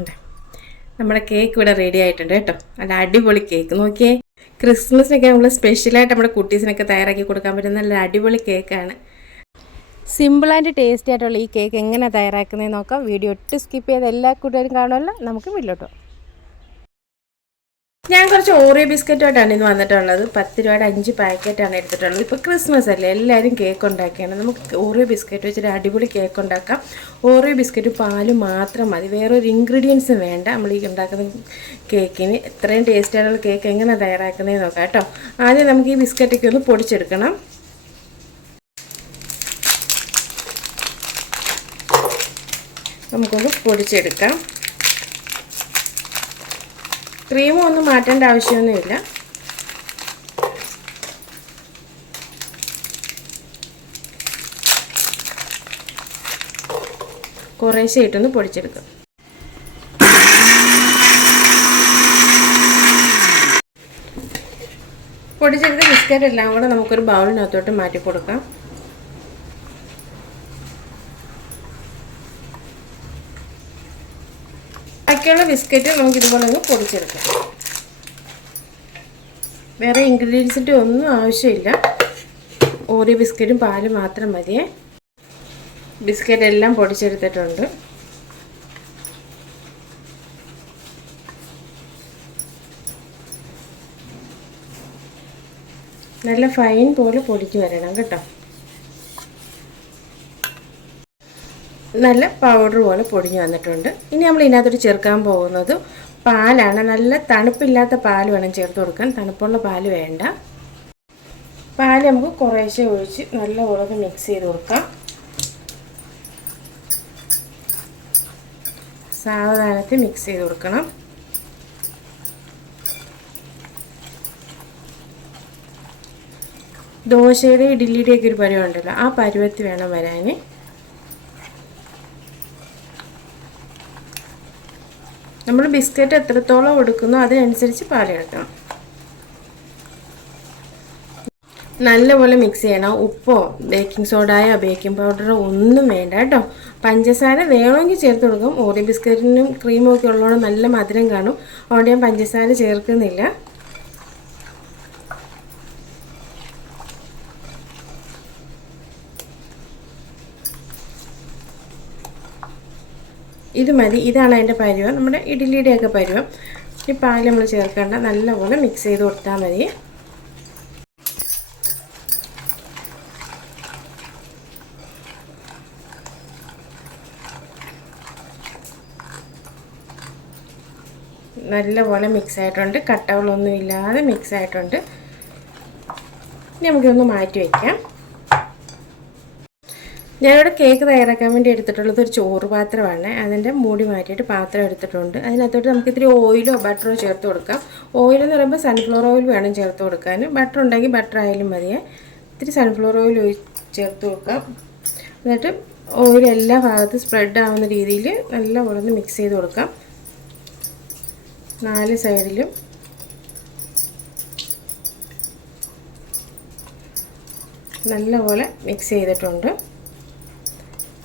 ഉണ്ട് നമ്മുടെ കേക്ക് ഇവിടെ റെഡി ആയിട്ടുണ്ട് കേട്ടോ. നല്ല അടിപൊളി കേക്ക് നോക്കിയേ ക്രിസ്മസിനൊക്കെ നമ്മൾ സ്പെഷ്യലായിട്ട് നമ്മുടെ കുട്ടീസിനൊക്കെ തയ്യാറാക്കി കൊടുക്കാൻ പറ്റുന്ന നല്ല അടിപൊളി കേക്കാണ് സിമ്പിൾ ആൻഡ് ടേസ്റ്റി ആയിട്ടുള്ള ഈ കേക്ക് എങ്ങനെ തയ്യാറാക്കുന്നതെന്ന് നോക്കാം. വീഡിയോ ഒട്ടും സ്കിപ്പ് ചെയ്ത് എല്ലാ കൂട്ടുകാരും കാണുമല്ലോ. നമുക്ക് വീട്ടിലോട്ടോ ഞാൻ കുറച്ച് ഓറിയോ ബിസ്ക്കറ്റുമായിട്ടാണ് ഇന്ന് വന്നിട്ടുള്ളത്. പത്ത് രൂപയുടെ അഞ്ച് പാക്കറ്റാണ് എടുത്തിട്ടുള്ളത്. ഇപ്പോൾ ക്രിസ്മസ് അല്ലേ? എല്ലാവരും കേക്ക് ഉണ്ടാക്കിയാണ്. നമുക്ക് ഓറിയോ ബിസ്ക്കറ്റ് വെച്ചിട്ട് അടിപൊളി കേക്ക് ഉണ്ടാക്കാം. ഓറിയോ ബിസ്ക്കറ്റ് പാൽ മാത്രം മതി. വേറെ ഒരു ഇൻഗ്രീഡിയൻസും വേണ്ട. നമ്മൾ ഈ ഉണ്ടാക്കുന്ന കേക്കിന് ഇത്രയും ടേസ്റ്റ് ആയിട്ടുള്ള കേക്ക് എങ്ങനെ തയ്യാറാക്കുന്നതെന്ന് നോക്കാം കേട്ടോ. ആദ്യം നമുക്ക് ഈ ബിസ്ക്കറ്റൊക്കെ ഒന്ന് പൊടിച്ചെടുക്കണം. നമുക്കൊന്ന് പൊടിച്ചെടുക്കാം. ക്രീമും ഒന്നും മാറ്റേണ്ട ആവശ്യമൊന്നുമില്ല. കുറേശ്ശെ ഇട്ടൊന്ന് പൊടിച്ചെടുക്കും. പൊടിച്ചെടുത്ത ബിസ്ക്കറ്റ് എല്ലാം കൂടെ നമുക്കൊരു ബൗളിനകത്തോട്ട് മാറ്റി കൊടുക്കാം ബാക്കിയുള്ള ബിസ്ക്കറ്റ് നമുക്ക് ഇതുപോലെ ഒന്ന് പൊടിച്ചെടുക്കാം. വേറെ ഇൻഗ്രീഡിയൻസിന്റെ ഒന്നും ആവശ്യമില്ല. ഓരോ ബിസ്ക്കറ്റും പാലും മാത്രം മതിയേ ബിസ്ക്കറ്റ് എല്ലാം പൊടിച്ചെടുത്തിട്ടുണ്ട്. നല്ല ഫൈൻ പോലെ പൊടിച്ച് വരണം കേട്ടോ. നല്ല പൗഡർ പോലെ പൊടിഞ്ഞു വന്നിട്ടുണ്ട്. ഇനി നമ്മൾ ഇതിനകത്തോട്ട് ചേർക്കാൻ പോകുന്നത് പാലാണ്. നല്ല തണുപ്പില്ലാത്ത പാൽ വേണം ചേർത്ത് കൊടുക്കാൻ. തണുപ്പുള്ള പാൽ വേണ്ട. പാൽ നമുക്ക് കുറേശ്ശെ ഒഴിച്ച് നല്ല ഉളക് മിക്സ് ചെയ്ത് കൊടുക്കാം. സാവധാനത്തിൽ മിക്സ് ചെയ്ത് കൊടുക്കണം. ദോശയുടെ ഇഡ്ഡലിയുടെയൊക്കെ ഒരു പരുവം ഉണ്ടല്ലോ. ആ പരുവത്തിൽ വേണം വരാൻ. നമ്മൾ ബിസ്ക്കറ്റ് എത്രത്തോളം എടുക്കുന്നോ അതിനനുസരിച്ച് പാലെടുക്കണം നല്ലപോലെ മിക്സ് ചെയ്യണം. ഉപ്പോ ബേക്കിംഗ് സോഡയോ ബേക്കിംഗ് പൗഡറോ ഒന്നും വേണ്ട കേട്ടോ. പഞ്ചസാര വേണമെങ്കിൽ ചേർത്ത് കൊടുക്കും. ഓറിയോ ബിസ്ക്കറ്റിനും ക്രീമും ഒക്കെ ഉള്ളതുകൊണ്ട് നല്ല മധുരം കാണും. അതുകൊണ്ട് ഞാൻ പഞ്ചസാര ചേർക്കുന്നില്ല. ഇത് മതി. ഇതാണ് അതിന്റെ പരുവം. നമ്മുടെ ഇഡ്ഡലിയുടെയൊക്കെ പരുവം. ഈ പാൽ നമ്മൾ ചേർക്കേണ്ട നല്ലപോലെ മിക്സ് ചെയ്ത് കൊടുത്താൽ മതി. നല്ലപോലെ മിക്സ് ആയിട്ടുണ്ട്. കട്ടകളൊന്നും ഇല്ലാതെ മിക്സ് ആയിട്ടുണ്ട്. ഇനി നമുക്കൊന്ന് മാറ്റി വയ്ക്കാം ഞാനിവിടെ കേക്ക് തയ്യാറാക്കാൻ വേണ്ടി എടുത്തിട്ടുള്ളത് ഒരു ചോറ് പാത്രമാണ്. അതിന്റെ മൂടി മാറ്റിയിട്ട് പാത്രം എടുത്തിട്ടുണ്ട്. അതിനകത്തോട്ട് നമുക്ക് ഇത്തിരി ഓയിലോ ബട്ടറോ ചേർത്ത് കൊടുക്കാം. ഓയിൽ എന്ന് പറയുമ്പോൾ സൺഫ്ലവർ ഓയിൽ വേണം ചേർത്ത് കൊടുക്കാൻ. ബട്ടർ ഉണ്ടെങ്കിൽ ബട്ടർ ആയാലും മതിയേ ഇത്തിരി സൺഫ്ലവർ ഓയിൽ ചേർത്ത് കൊടുക്കാം. എന്നിട്ട് ഓയിൽ എല്ലാ ഭാഗത്തും സ്പ്രെഡ് ആവുന്ന രീതിയിൽ നല്ലപോലെ ഒന്ന് മിക്സ് ചെയ്ത് കൊടുക്കാം. നാല് സൈഡിലും നല്ലപോലെ മിക്സ് ചെയ്തിട്ടുണ്ട്.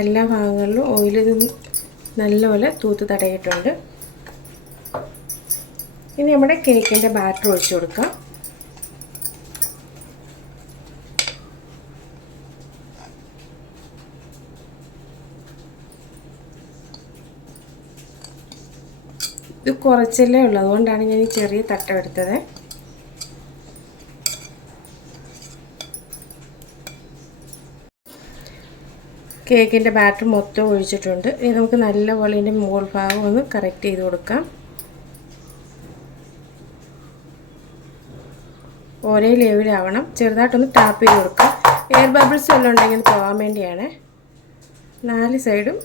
എല്ലാ ഭാഗങ്ങളിലും ഓയിൽ നല്ലപോലെ തൂത്ത് തടയിട്ടുണ്ട്. ഇനി നമ്മുടെ കേക്കിന്റെ ബാറ്റർ ഒഴിച്ച് കൊടുക്കാം. ഇത് കുറച്ചല്ലേ ഉള്ളൂ അതുകൊണ്ടാണ് ഞാൻ ഈ ചെറിയ തട്ടം എടുത്തത്. കേക്കിന്റെ ബാറ്റർ മൊത്തം ഒഴിച്ചിട്ടുണ്ട്. ഇനി നമുക്ക് നല്ലപോലെ ഇതിന്റെ മുകൾ ഭാഗം ഒന്ന് കറക്റ്റ് ചെയ്ത് കൊടുക്കാം. ഒരേ ലെവലാവണം ചെറുതായിട്ടൊന്ന് ടാപ്പ് ചെയ്ത് കൊടുക്കാം. എയർ ബബിൾസ് എല്ലാം ഉണ്ടെങ്കിൽ പോകാൻ വേണ്ടിയാണ്. നാല് സൈഡും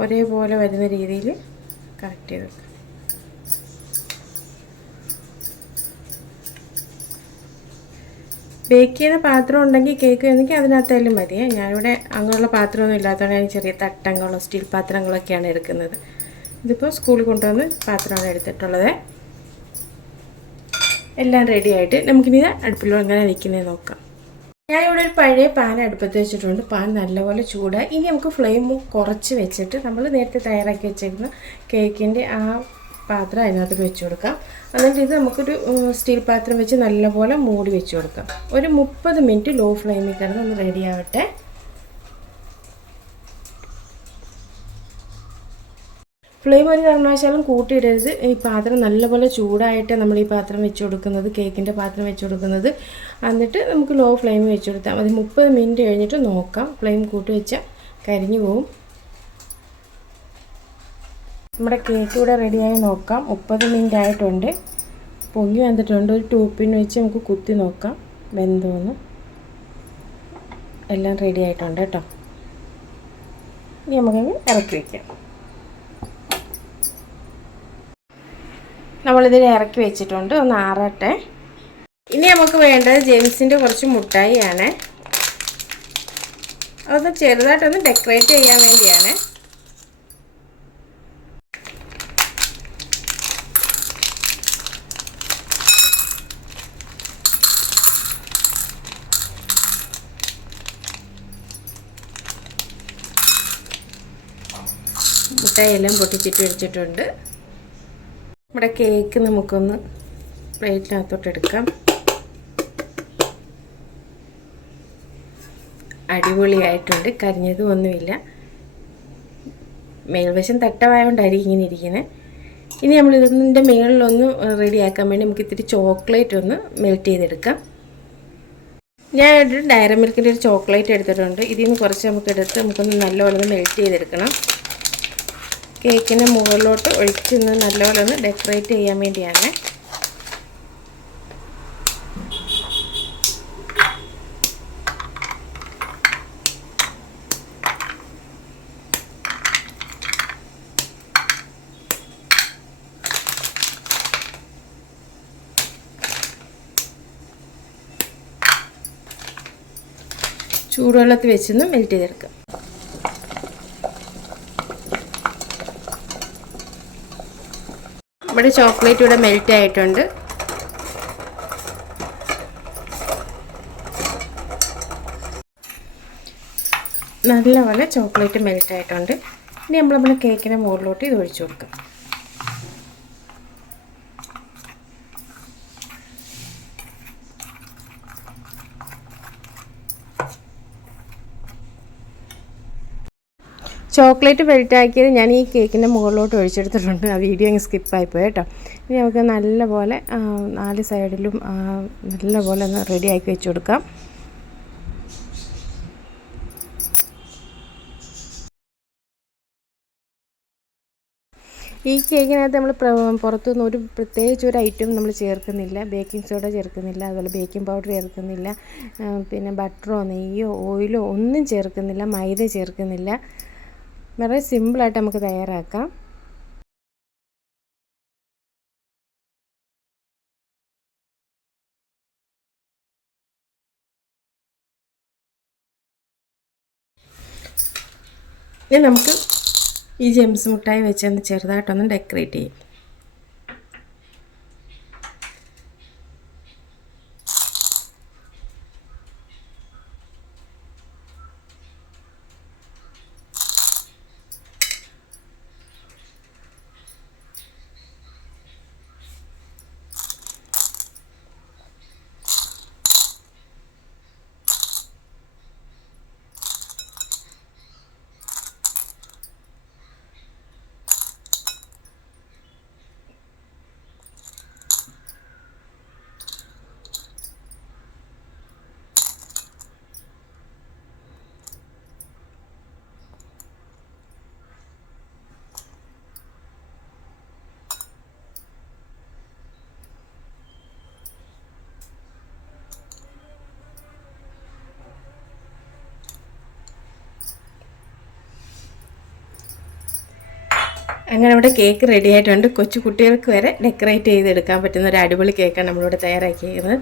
ഒരേപോലെ വരുന്ന രീതിയിൽ കറക്റ്റ് ചെയ്ത് കൊടുക്കാം. ബേക്ക് ചെയ്ത പാത്രം ഉണ്ടെങ്കിൽ കേക്ക് വേണമെങ്കിൽ അതിനകത്തായാലും മതിയേ ഞാനിവിടെ അങ്ങനെയുള്ള പാത്രമൊന്നും ഇല്ലാത്തതുകൊണ്ട് ഞാൻ ചെറിയ തട്ടങ്ങളോ സ്റ്റീൽ പാത്രങ്ങളൊക്കെയാണ് എടുക്കുന്നത്. ഇതിപ്പോൾ സ്കൂളിൽ കൊണ്ടുവന്ന് പാത്രമാണ് എടുത്തിട്ടുള്ളത്. എല്ലാം റെഡി ആയിട്ട് നമുക്കിനി അടുപ്പിലോ എങ്ങനെ വയ്ക്കുന്നത് നോക്കാം. ഞാനിവിടെ ഒരു പഴയ പാൻ അടുപ്പത്ത് വെച്ചിട്ടുണ്ട്. പാൻ നല്ലപോലെ ചൂടായി. ഇനി നമുക്ക് ഫ്ലെയിം കുറച്ച് വെച്ചിട്ട് നമ്മൾ നേരത്തെ തയ്യാറാക്കി വെച്ചേക്കുന്ന കേക്കിന്റെ ആ പാത്രം അതിനകത്ത് വെച്ച് കൊടുക്കാം. എന്നിട്ട് ഇത് നമുക്കൊരു സ്റ്റീൽ പാത്രം വെച്ച് നല്ലപോലെ മൂടി വെച്ച് കൊടുക്കാം. ഒരു മുപ്പത് മിനിറ്റ് ലോ ഫ്ലെയിമിൽ കിടന്ന് ഒന്ന് റെഡി ആവട്ടെ. ഫ്ലെയിം ഒരു കാരണവശാലും കൂട്ടിയിടരുത്. ഈ പാത്രം നല്ലപോലെ ചൂടായിട്ട് നമ്മൾ ഈ പാത്രം വെച്ച് കൊടുക്കുന്നത് കേക്കിന്റെ പാത്രം വെച്ച് കൊടുക്കുന്നത്. എന്നിട്ട് നമുക്ക് ലോ ഫ്ലെയിം വെച്ച് കൊടുത്താൽ മതി. മുപ്പത് മിനിറ്റ് കഴിഞ്ഞിട്ട് നോക്കാം. ഫ്ലെയിം കൂട്ടി വെച്ചാൽ കരിഞ്ഞു പോവും. നമ്മുടെ കേക്ക് ഇവിടെ റെഡിയായി നോക്കാം. മുപ്പത് മിനിറ്റ് ആയിട്ടുണ്ട്. പൊങ്ങി വന്നിട്ടുണ്ട്. ഒരു ടൂപ്പിന് വെച്ച് നമുക്ക് കുത്തി നോക്കാം. വെന്തോന്ന്. എല്ലാം റെഡി ആയിട്ടുണ്ട് കേട്ടോ. ഇനി നമുക്കങ്ങ് ഇറക്കി വയ്ക്കാം നമ്മളിതിൽ ഇറക്കി വെച്ചിട്ടുണ്ട്. ഒന്ന് ആറട്ടെ. ഇനി നമുക്ക് വേണ്ടത് ജെയിംസിന്റെ കുറച്ച് മുട്ടായിയാണ്. അതൊന്ന് ചെറുതായിട്ടൊന്ന് ഡെക്കറേറ്റ് ചെയ്യാൻ വേണ്ടിയാണ്. മുട്ടായി പൊട്ടിച്ചിട്ട് വെച്ചിട്ടുണ്ട്. നമ്മുടെ കേക്ക് നമുക്കൊന്ന് പ്ലേറ്റിനകത്തോട്ട് എടുക്കാം. അടിപൊളിയായിട്ടുണ്ട്. കരിഞ്ഞതും ഒന്നുമില്ല. മേൽവശം തട്ടമായതുകൊണ്ടായിരിക്കും ഇങ്ങനെ ഇരിക്കുന്നത് ഇനി നമ്മൾ ഇതിന്റെ മേളിലൊന്ന് റെഡിയാക്കാൻ വേണ്ടി നമുക്ക് ഇത്തിരി ചോക്ലേറ്റ് ഒന്ന് മെൽറ്റ് ചെയ്തെടുക്കാം. ഞാൻ ഒരു ഡയറി മിൽക്കിന്റെ ഒരു ചോക്ലേറ്റ് എടുത്തിട്ടുണ്ട്. ഇതിൽ നിന്ന് കുറച്ച് നമുക്ക് എടുത്ത് നമുക്കൊന്ന് നല്ലപോലെ മെൽറ്റ് ചെയ്തെടുക്കണം. കേക്കിന്റെ മുകളിലോട്ട് ഒഴിച്ചൊന്ന് നല്ലപോലെ ഒന്ന് ഡെക്കറേറ്റ് ചെയ്യാൻ വേണ്ടിയാണ്. ചൂടുവെള്ളത്തിൽ വെച്ചൊന്ന് മെൽറ്റ് ചെയ്തെടുക്കാം. നമ്മുടെ ചോക്ലേറ്റ് ഇവിടെ മെൽറ്റ് ആയിട്ടുണ്ട്. നല്ലപോലെ ചോക്ലേറ്റ് മെൽറ്റ് ആയിട്ടുണ്ട്. ഇനി നമ്മൾ നമ്മുടെ കേക്കിന്റെ മുകളിലോട്ട് ഇത് ഒഴിച്ചു കൊടുക്കാം. ചോക്ലേറ്റ് വെൽറ്റാക്കിയത് ഞാൻ ഈ കേക്കിന്റെ മുകളിലോട്ട് ഒഴിച്ചെടുത്തിട്ടുണ്ട്. ആ വീഡിയോ അങ്ങ് സ്കിപ്പായിപ്പോയി കേട്ടോ. ഇനി നമുക്ക് നല്ലപോലെ നാല് സൈഡിലും നല്ലപോലെ ഒന്ന് റെഡിയാക്കി വെച്ച് കൊടുക്കാം. ഈ കേക്കിനകത്ത് നമ്മൾ പുറത്തുനിന്ന് ഒരു പ്രത്യേകിച്ച് ഒരു ഐറ്റം നമ്മൾ ചേർക്കുന്നില്ല. ബേക്കിംഗ് സോഡ ചേർക്കുന്നില്ല അതുപോലെ ബേക്കിംഗ് പൗഡർ ചേർക്കുന്നില്ല പിന്നെ ബട്ടറോ നെയ്യോ ഓയിലോ ഒന്നും ചേർക്കുന്നില്ല മൈദ ചേർക്കുന്നില്ല. വളരെ സിമ്പിളായിട്ട് നമുക്ക് തയ്യാറാക്കാം. ഇനി നമുക്ക് ഈ ജെംസ് മുട്ടായി വെച്ചൊന്ന് ചെറുതായിട്ടൊന്ന് ഡെക്കറേറ്റ് ചെയ്യും. അങ്ങനെ ഇവിടെ കേക്ക് റെഡി ആയിട്ടുണ്ട്. കൊച്ചു കുട്ടികൾക്ക് വരെ ഡെക്കറേറ്റ് ചെയ്തെടുക്കാൻ പറ്റുന്ന ഒരു അടിപൊളി കേക്കാണ് നമ്മളിവിടെ തയ്യാറാക്കിയത്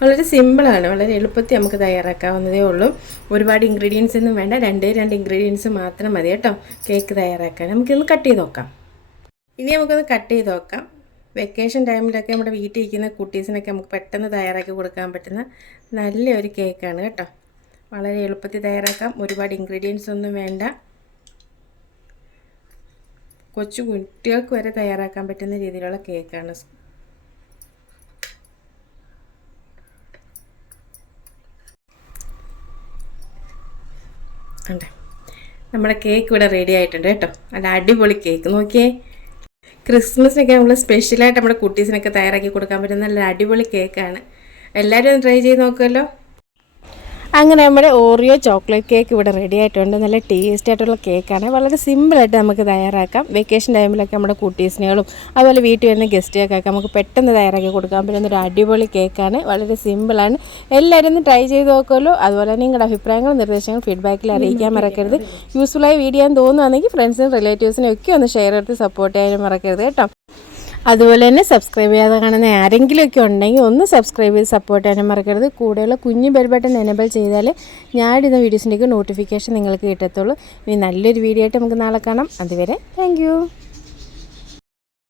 വളരെ സിമ്പിളാണ് വളരെ എളുപ്പത്തിൽ നമുക്ക് തയ്യാറാക്കാവുന്നതേ ഉള്ളൂ. ഒരുപാട് ഇൻഗ്രീഡിയൻസ് ഒന്നും വേണ്ട. രണ്ടേ രണ്ട് ഇൻഗ്രീഡിയൻസ് മാത്രം മതി കേട്ടോ. കേക്ക് തയ്യാറാക്കാൻ. നമുക്കിന്ന് കട്ട് ചെയ്ത് നോക്കാം. ഇനി നമുക്കൊന്ന് കട്ട് ചെയ്ത് നോക്കാം. വെക്കേഷൻ ടൈമിലൊക്കെ നമ്മുടെ വീട്ടിൽ ഇരിക്കുന്ന കുട്ടീസിനൊക്കെ നമുക്ക് പെട്ടെന്ന് തയ്യാറാക്കി കൊടുക്കാൻ പറ്റുന്ന നല്ലൊരു കേക്കാണ് കേട്ടോ. വളരെ എളുപ്പത്തിൽ തയ്യാറാക്കാം. ഒരുപാട് ഇൻഗ്രീഡിയൻസ് ഒന്നും വേണ്ട. കൊച്ചു കുട്ടികൾക്ക് വരെ തയ്യാറാക്കാൻ പറ്റുന്ന രീതിയിലുള്ള കേക്കാണ് ഉണ്ട് നമ്മുടെ കേക്ക് ഇവിടെ റെഡി ആയിട്ടുണ്ട് കേട്ടോ. നല്ല അടിപൊളി കേക്ക്. നോക്കിയേ. ക്രിസ്മസിനൊക്കെ നമ്മൾ സ്പെഷ്യലായിട്ട് നമ്മുടെ കുട്ടീസിനൊക്കെ തയ്യാറാക്കി കൊടുക്കാൻ പറ്റുന്ന നല്ല അടിപൊളി കേക്കാണ്. എല്ലാവരും ട്രൈ ചെയ്ത് നോക്കുമല്ലോ അങ്ങനെ നമ്മുടെ ഓറിയോ ചോക്ലേറ്റ് കേക്ക് ഇവിടെ റെഡി ആയിട്ടുണ്ട്. നല്ല ടേസ്റ്റ് ആയിട്ടുള്ള കേക്കാണ് വളരെ സിമ്പിളായിട്ട് നമുക്ക് തയ്യാറാക്കാം. വെക്കേഷൻ ടൈമിലൊക്കെ നമ്മുടെ കുട്ടീസിനുകളും അതുപോലെ വീട്ടിൽ വരുന്ന ഗസ്റ്റുകൾക്കൊക്കെ നമുക്ക് പെട്ടെന്ന് തയ്യാറാക്കി കൊടുക്കാൻ പറ്റുന്ന ഒരു അടിപൊളി കേക്കാണ് വളരെ സിമ്പിളാണ് എല്ലാവരും ഒന്ന് ട്രൈ ചെയ്ത് നോക്കുമല്ലോ അതുപോലെ തന്നെ നിങ്ങളുടെ അഭിപ്രായങ്ങളും നിർദ്ദേശങ്ങളും ഫീഡ്ബാക്കിൽ അറിയിക്കാൻ മറക്കരുത്. യൂസ്ഫുള്ളായ വീഡിയോ എന്ന് തോന്നുകയാണെങ്കിൽ ഫ്രണ്ട്സിനും റിലേറ്റീവ്സിനും ഒക്കെ ഒന്ന് ഷെയർ എടുത്ത് സപ്പോർട്ട് ചെയ്യാനും മറക്കരുത് കേട്ടോ. അതുപോലെ തന്നെ സബ്സ്ക്രൈബ് ചെയ്യാതെ കാണുന്ന ആരെങ്കിലുമൊക്കെ ഉണ്ടെങ്കിൽ ഒന്ന് സബ്സ്ക്രൈബ് ചെയ്ത് സപ്പോർട്ട് ചെയ്യാനും മറക്കരുത്. കൂടെയുള്ള കുഞ്ഞു ബെൽ ബട്ടൺ എനേബിൾ ചെയ്താൽ ഞാനിടുന്ന വീഡിയോസിന്റെയൊക്കെ നോട്ടിഫിക്കേഷൻ നിങ്ങൾക്ക് കിട്ടത്തുള്ളൂ. ഇനി നല്ലൊരു വീഡിയോ ആയിട്ട് നമുക്ക് നാളെ കാണാം. അതുവരെ താങ്ക്